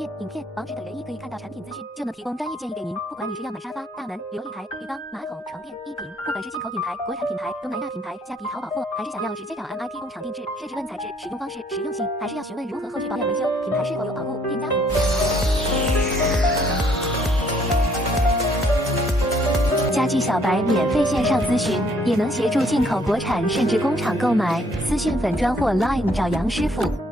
片、影片、网址等原因可以看到产品资讯，就能提供专业建议给您。不管你是要买沙发、大门、琉璃台、浴缸、马桶、床垫、衣品，不管是进口品牌、国产品牌、东南亚品牌、虾皮淘宝货，还是想要直接找 MIT 工厂定制，甚至问材质、使用方式、实用性，还是要询问如何后续保养维修，品牌是否有保护，店家服。家具小白免费线上咨询，也能协助进口国产甚至工厂购买。私讯粉专或 Line 找杨师傅。